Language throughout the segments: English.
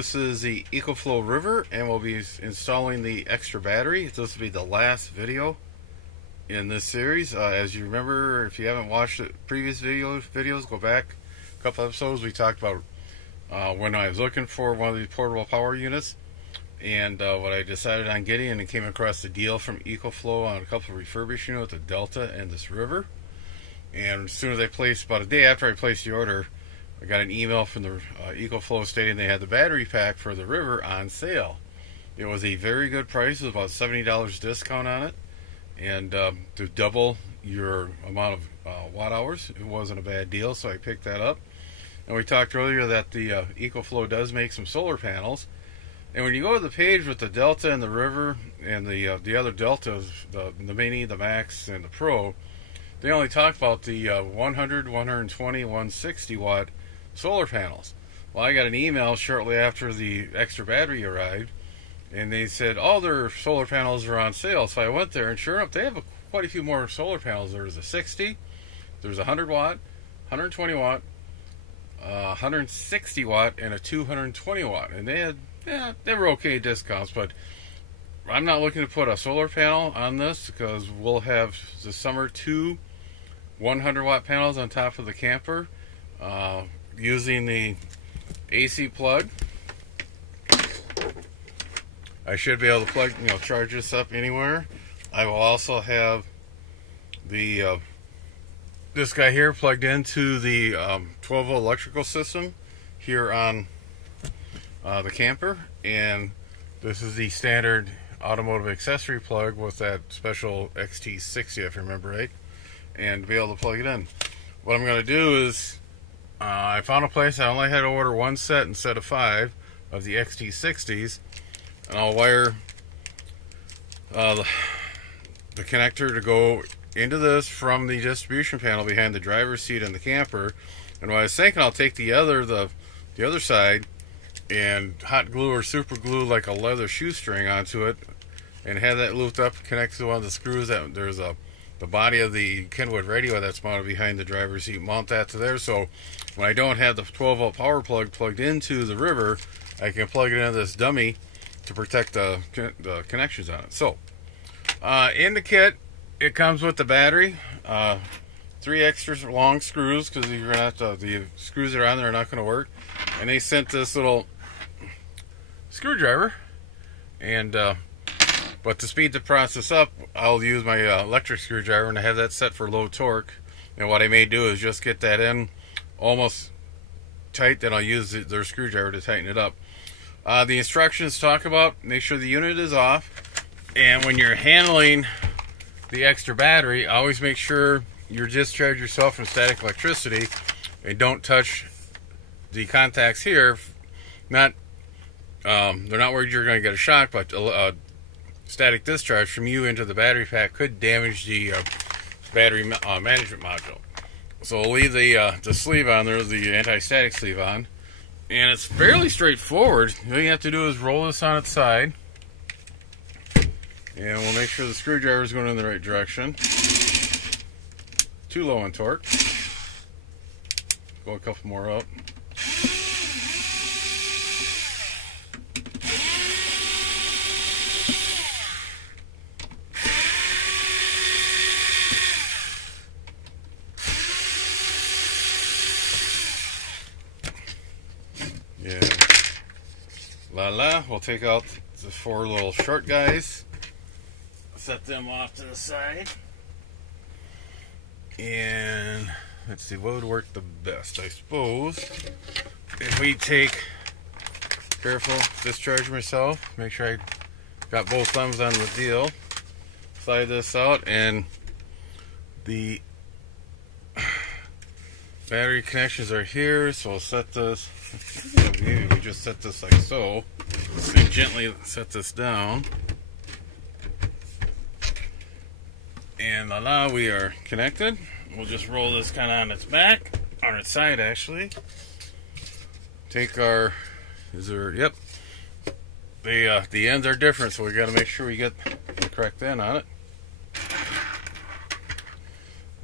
This is the EcoFlow river, and we'll be installing the extra battery. This will be the last video in this series. As you remember, if you haven't watched the previous videos, go back a couple episodes. We talked about when I was looking for one of these portable power units, and what I decided on getting, and I came across a deal from EcoFlow on a couple of refurbished units, the Delta and this river. And as soon as I placed, about a day after I placed the order, I got an email from the EcoFlow stating they had the battery pack for the river on sale. It was a very good price. It was about $70 discount on it, and to double your amount of watt hours, it wasn't a bad deal, so I picked that up. And we talked earlier that the EcoFlow does make some solar panels, and when you go to the page with the Delta and the river and the other Deltas, the Mini, the Max, and the Pro, they only talk about the 100, 120, 160 watt solar panels. Well, I got an email shortly after the extra battery arrived, and they said all their solar panels are on sale. So I went there, and sure enough, they have quite a few more solar panels. There's a 60, there's a 100 watt, 120 watt, 160 watt, and a 220 watt. And they were okay discounts, but I'm not looking to put a solar panel on this because we'll have this summer 2 100 watt panels on top of the camper. Using the AC plug, I should be able to charge this up anywhere. I will also have the this guy here plugged into the 12-volt electrical system here on the camper, and this is the standard automotive accessory plug with that special XT60, if you remember right, and be able to plug it in. What I'm going to do is I found a place. I only had to order one set instead of 5 of the XT60s, and I'll wire the connector to go into this from the distribution panel behind the driver's seat in the camper. And what I was thinking, I'll take the other side and hot glue or super glue like a leather shoestring onto it, and have that looped up, connect to one of the screws. That there's the body of the Kenwood radio that's mounted behind the driver's seat. Mount that to there, so when I don't have the 12-volt power plug plugged into the river, I can plug it into this dummy to protect the connections on it. So in the kit, it comes with the battery, 3 extra long screws, because you're gonna have to, the screws that are on there are not going to work, and they sent this little screwdriver, and but to speed the process up, I'll use my electric screwdriver, and I have that set for low torque. And what I may do is just get that in almost tight, then I'll use their screwdriver to tighten it up. The instructions talk about make sure the unit is off, and when you're handling the extra battery, always make sure you discharge yourself from static electricity and don't touch the contacts here. They're not worried you're going to get a shock, but static discharge from you into the battery pack could damage the battery management module. So we'll leave the sleeve on there, the anti-static sleeve on, and it's fairly straightforward. All you have to do is roll this on its side, and we'll make sure the screwdriver is going in the right direction. Too low in torque. Go a couple more up. Yeah. We'll take out the 4 little short guys, set them off to the side, and let's see what would work the best. I suppose if we take, careful, discharge myself, make sure I got both thumbs on the deal, slide this out, and the battery connections are here, so we'll set this. We just set this like so, and gently set this down, and voila, we are connected. We'll just roll this kind of on its back, on its side actually. Take our, yep, the ends are different, so we got to make sure we get the correct end on it.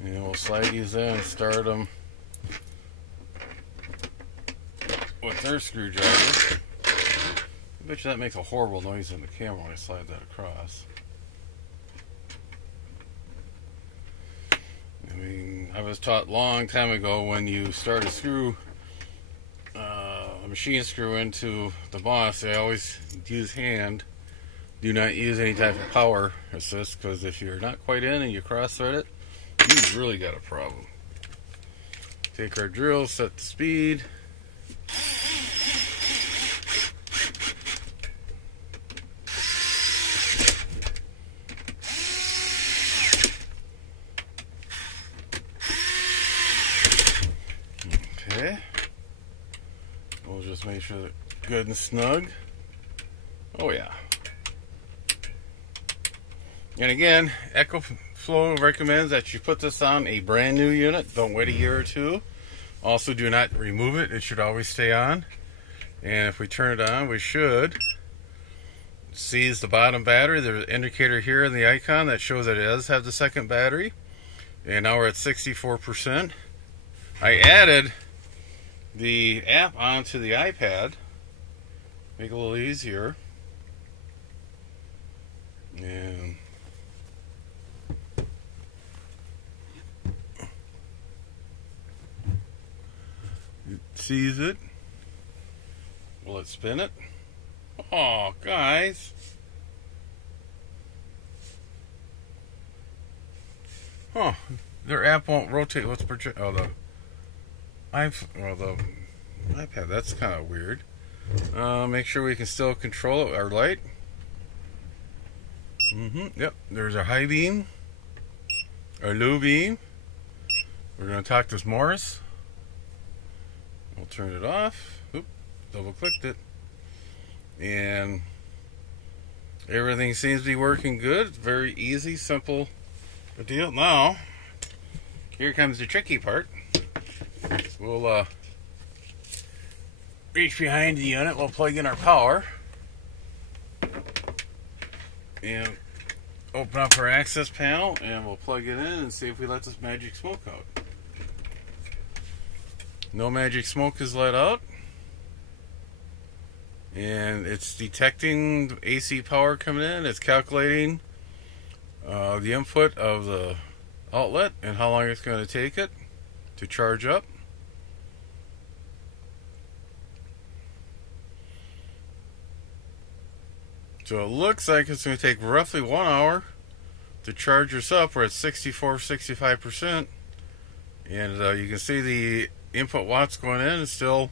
And we'll slide these in and start them with their screwdriver. I bet you that makes a horrible noise in the camera when I slide that across. I mean, I was taught a long time ago when you start a screw, a machine screw into the boss, they always use hand. Do not use any type of power assist, because if you're not quite in and you cross thread it, you've really got a problem. Take our drill, set the speed. Okay. We'll just make sure that good and snug. Oh yeah. And again, EcoFlow recommends that you put this on a brand new unit. Don't wait a year or two. Also, do not remove it. It should always stay on. And if we turn it on, we should seize the bottom battery. There's an indicator here in the icon that shows that it does have the second battery. And now we're at 64%. I added the app onto the iPad. Make it a little easier. And sees it. Will it spin it? Oh, guys. Huh. Their app won't rotate. What's project? Oh, the iPad. That's kind of weird. Make sure we can still control it. Our light. Yep. There's our high beam. Our low beam. We're going to talk to Morris. We'll turn it off. Oop, double clicked it. And everything seems to be working good. Very easy, simple deal. Now, here comes the tricky part. We'll reach behind the unit. We'll plug in our power. And open up our access panel. And we'll plug it in and see if we let this magic smoke out. No magic smoke is let out, and it's detecting the AC power coming in. It's calculating the input of the outlet and how long it's going to take it to charge up. So it looks like it's going to take roughly 1 hour to charge us up. We're at 65%, and you can see the input watts going in is still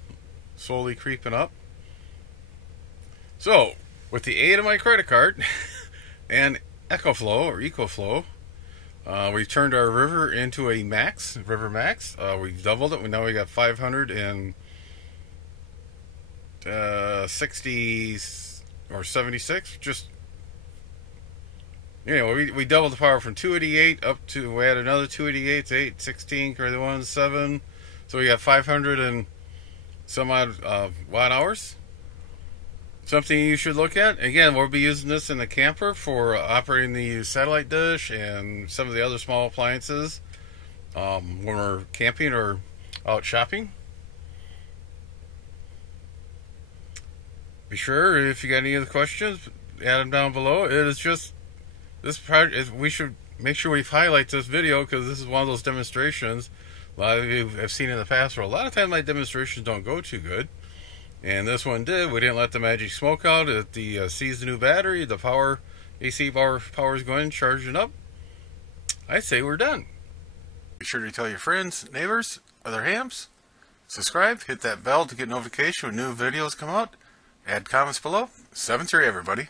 slowly creeping up. So, with the aid of my credit card and EcoFlow, we turned our river into a river max. We doubled it. Now we got 560 or 76. Just, you know, we doubled the power from 288 up to, we had another 288 to 816, carry the 1, 7. So we got 500 and some odd watt hours. Something you should look at. Again, we'll be using this in the camper for operating the satellite dish and some of the other small appliances when we're camping or out shopping. Be sure, if you got any other questions, add them down below. It is just, this project, we should make sure we highlight this video because this is one of those demonstrations a lot of you have seen in the past where a lot of times my demonstrations don't go too good. And this one did. We didn't let the magic smoke out. It seized the new battery. The power, AC power is going, charging up. I say we're done. Be sure to tell your friends, neighbors, other hams. Subscribe, hit that bell to get notification when new videos come out. Add comments below. 7-3 everybody.